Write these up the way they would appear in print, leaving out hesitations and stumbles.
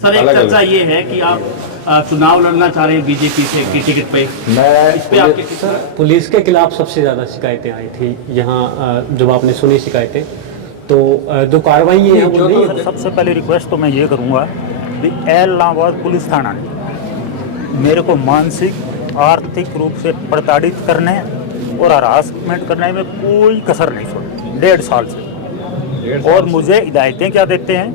Sir एक चर्चा ये है कि आप चुनाव लड़ना चाह रहे हैं बीजेपी से की टिकट पे। मैं इस पे आपके सर पुलिस के खिलाफ सबसे ज़्यादा शिकायतें आई थी यहाँ जब आपने सुनी शिकायतें तो जो कार्रवाई है वो नहीं है। सबसे पहले रिक्वेस्ट तो मैं ये करूँगा कि इलाहाबाद पुलिस थाना ने मेरे को मानसिक आर्थिक रूप से प्रताड़ित करने और हरासमेंट करने में कोई कसर नहीं छोड़ी 1.5 साल से। और मुझे हिदायतें क्या देते हैं,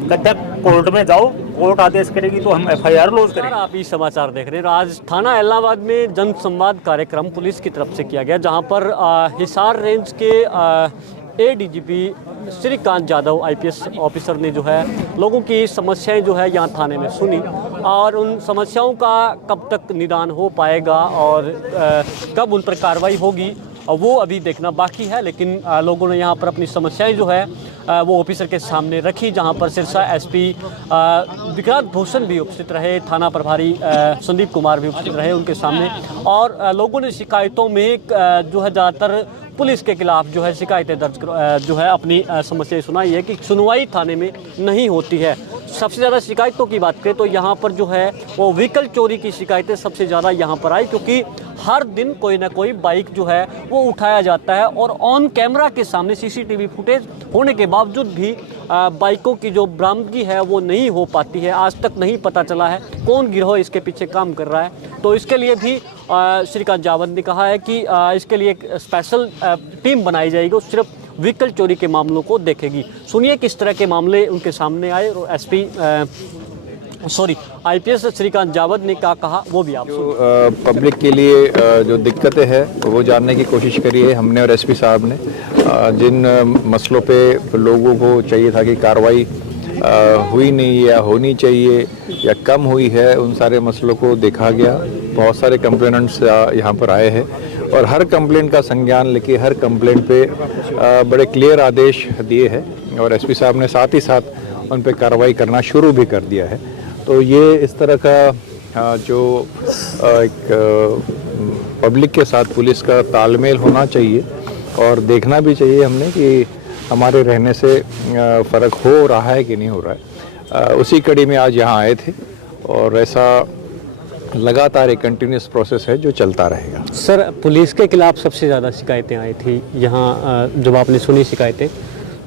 कहते हैं कोर्ट में जाओ, कोर्ट आदेश करेगी तो हम FIR लॉन्च सर करेंगे। आप ही समाचार देख रहे हैं। आज थाना इलाहाबाद में जन संवाद कार्यक्रम पुलिस की तरफ से किया गया, जहां पर हिसार रेंज के ADGP Shrikant Yadav IPS officer ने जो है लोगों की समस्याएं जो है यहाँ थाने में सुनी और उन समस्याओं का कब तक निदान हो पाएगा और कब उन पर कार्रवाई होगी और वो अभी देखना बाकी है। लेकिन लोगों ने यहाँ पर अपनी समस्याएं जो है वो ऑफिसर के सामने रखी, जहाँ पर सिरसा SP विक्रांत भूषण भी उपस्थित रहे, थाना प्रभारी संदीप कुमार भी उपस्थित रहे उनके सामने। और लोगों ने शिकायतों में जो है ज़्यादातर पुलिस के खिलाफ जो है शिकायतें दर्ज जो है अपनी समस्याएं सुनाई है कि सुनवाई थाने में नहीं होती है। सबसे ज़्यादा शिकायतों की बात करें तो यहाँ पर जो है वो व्हीकल चोरी की शिकायतें सबसे ज़्यादा यहाँ पर आई, क्योंकि हर दिन कोई ना कोई बाइक जो है वो उठाया जाता है और ऑन कैमरा के सामने CCTV फुटेज होने के बावजूद भी बाइकों की जो बरामदगी है वो नहीं हो पाती है। आज तक नहीं पता चला है कौन गिरोह इसके पीछे काम कर रहा है। तो इसके लिए भी श्रीकांत यादव ने कहा है कि इसके लिए एक स्पेशल टीम बनाई जाएगी और सिर्फ व्हीकल चोरी के मामलों को देखेगी। सुनिए किस तरह के मामले उनके सामने आए और IPS श्रीकांत यादव ने क्या कहा वो भी आप सुनिए। पब्लिक के लिए जो दिक्कतें हैं वो जानने की कोशिश करी है हमने और SP साहब ने। जिन मसलों पे लोगों को चाहिए था कि कार्रवाई हुई नहीं या होनी चाहिए या कम हुई है, उन सारे मसलों को देखा गया। बहुत सारे कंप्लेनेंट्स यहाँ पर आए हैं और हर कंप्लेंट का संज्ञान लेके हर कंप्लेंट पे बड़े क्लियर आदेश दिए हैं और SP साहब ने साथ ही साथ उन पे कार्रवाई करना शुरू भी कर दिया है। तो ये इस तरह का जो एक पब्लिक के साथ पुलिस का तालमेल होना चाहिए और देखना भी चाहिए हमने कि हमारे रहने से फ़र्क हो रहा है कि नहीं हो रहा है। उसी कड़ी में आज यहाँ आए थे और ऐसा लगातार एक कंटिन्यूस प्रोसेस है जो चलता रहेगा। सर पुलिस के खिलाफ सबसे ज़्यादा शिकायतें आई थी यहाँ जब आपने सुनी शिकायतें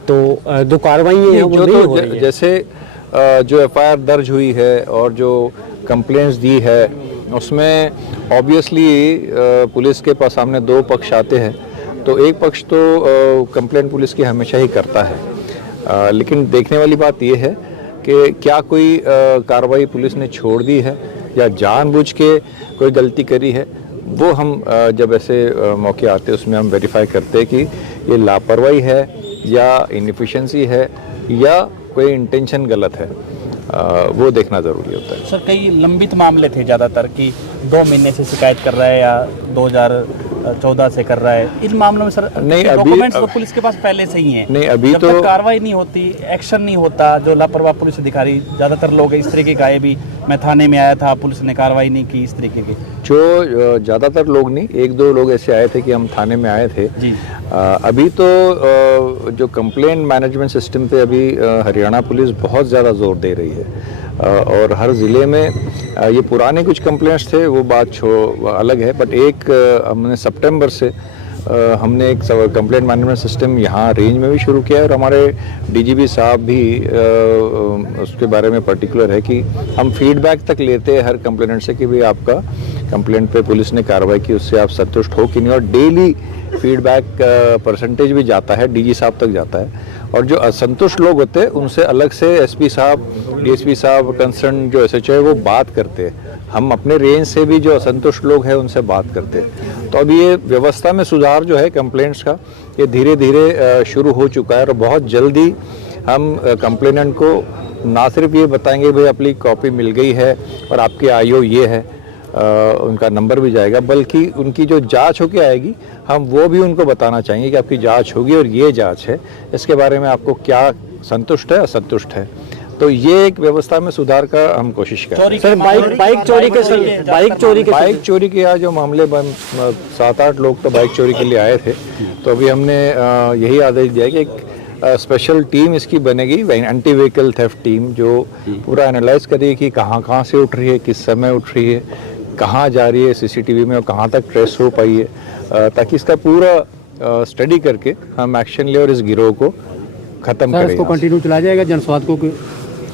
तो जो कार्रवाई है वो नहीं हो रही है। जैसे जो FIR दर्ज हुई है और जो कंप्लेंट्स दी है उसमें ऑब्वियसली पुलिस के पास सामने दो पक्ष आते हैं। तो एक पक्ष तो कंप्लेंट पुलिस की हमेशा ही करता है, लेकिन देखने वाली बात यह है कि क्या कोई कार्रवाई पुलिस ने छोड़ दी है या जानबूझ के कोई गलती करी है। वो हम जब ऐसे मौके आते हैं उसमें हम वेरीफाई करते हैं कि ये लापरवाही है या इनएफिशिएंसी है या कोई इंटेंशन गलत है, वो देखना ज़रूरी होता है। सर कई लंबित मामले थे ज़्यादातर कि 2 महीने से शिकायत कर रहा है या 2014 से कर रहा है। इन मामलों में सर नहीं, डॉक्यूमेंट्स तो पुलिस के पास पहले से ही हैं। नहीं, अभी जब तो तक कार्रवाई नहीं होती, एक्शन नहीं होता, जो लापरवाह पुलिस अधिकारी ज़्यादातर लोग इस तरीके का आए भी, मैं थाने में आया था पुलिस ने कार्रवाई नहीं की, इस तरीके के जो ज़्यादातर लोग नहीं, 1-2 लोग ऐसे आए थे कि हम थाने में आए थे जी। अभी तो जो कंप्लेंट मैनेजमेंट सिस्टम पे अभी हरियाणा पुलिस बहुत ज़्यादा जोर दे रही है और हर ज़िले में ये पुराने कुछ कंप्लेंट्स थे वो बात अलग है, बट एक हमने सितंबर से हमने एक कंप्लेंट मैनेजमेंट सिस्टम यहाँ रेंज में भी शुरू किया है और हमारे DGP साहब भी उसके बारे में पर्टिकुलर है कि हम फीडबैक तक लेते हैं हर कंप्लेनेंट से कि भाई आपका कंप्लेंट पे पुलिस ने कार्रवाई की, उससे आप संतुष्ट हो कि नहीं। और डेली फीडबैक परसेंटेज भी जाता है, DG साहब तक जाता है और जो असंतुष्ट लोग होते हैं उनसे अलग से SP साहब, DSP साहब, कंसर्न जो SHO है वो बात करते हैं। हम अपने रेंज से भी जो असंतुष्ट लोग हैं उनसे बात करते हैं। तो अभी ये व्यवस्था में सुधार जो है कंप्लेंट्स का ये धीरे धीरे शुरू हो चुका है और बहुत जल्दी हम कंप्लेनेंट को ना सिर्फ ये बताएंगे भाई अपनी कॉपी मिल गई है और आपकी आयु ये है, उनका नंबर भी जाएगा, बल्कि उनकी जो जांच होके आएगी हम वो भी उनको बताना चाहेंगे कि आपकी जांच होगी और ये जांच है, इसके बारे में आपको क्या संतुष्ट है असंतुष्ट है। तो ये एक व्यवस्था में सुधार का हम कोशिश कर रहे हैं। सर बाइक चोरी के आज जो मामले 7-8 लोग तो बाइक चोरी के लिए आए थे, तो अभी हमने यही आदेश दिया कि स्पेशल टीम इसकी बनेगी, एंटी व्हीकल थेफ्ट टीम, जो पूरा एनालाइज करेगी कि कहाँ कहाँ से उठ रही है, किस समय उठ रही है, कहाँ जा रही है सीसीटीवी में और कहाँ तक ट्रेस हो पाई है, ताकि इसका पूरा स्टडी करके हम एक्शन ले और इस गिरोह को खत्म करें। इसको कंटिन्यू चलाया जाएगा जनस्वाद को कि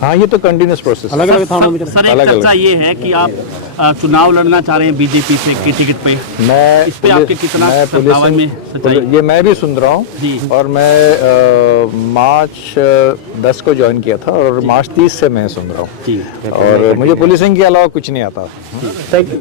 हाँ, ये तो कंटिन्यूस प्रोसेस। अलग अलग थानों में सर एक अलग-अलग। चर्चा ये है कि आप चुनाव लड़ना चाह रहे हैं बीजेपी से की टिकट पे, मैं इस पे आपके कितना दावा में सच्चाई? ये मैं भी सुन रहा जी। हूँ और मैं मार्च 10 को ज्वाइन किया था और मार्च 30 से मैं सुन रहा हूँ जी। और मुझे पुलिसिंग के अलावा कुछ नहीं आता। Thank you.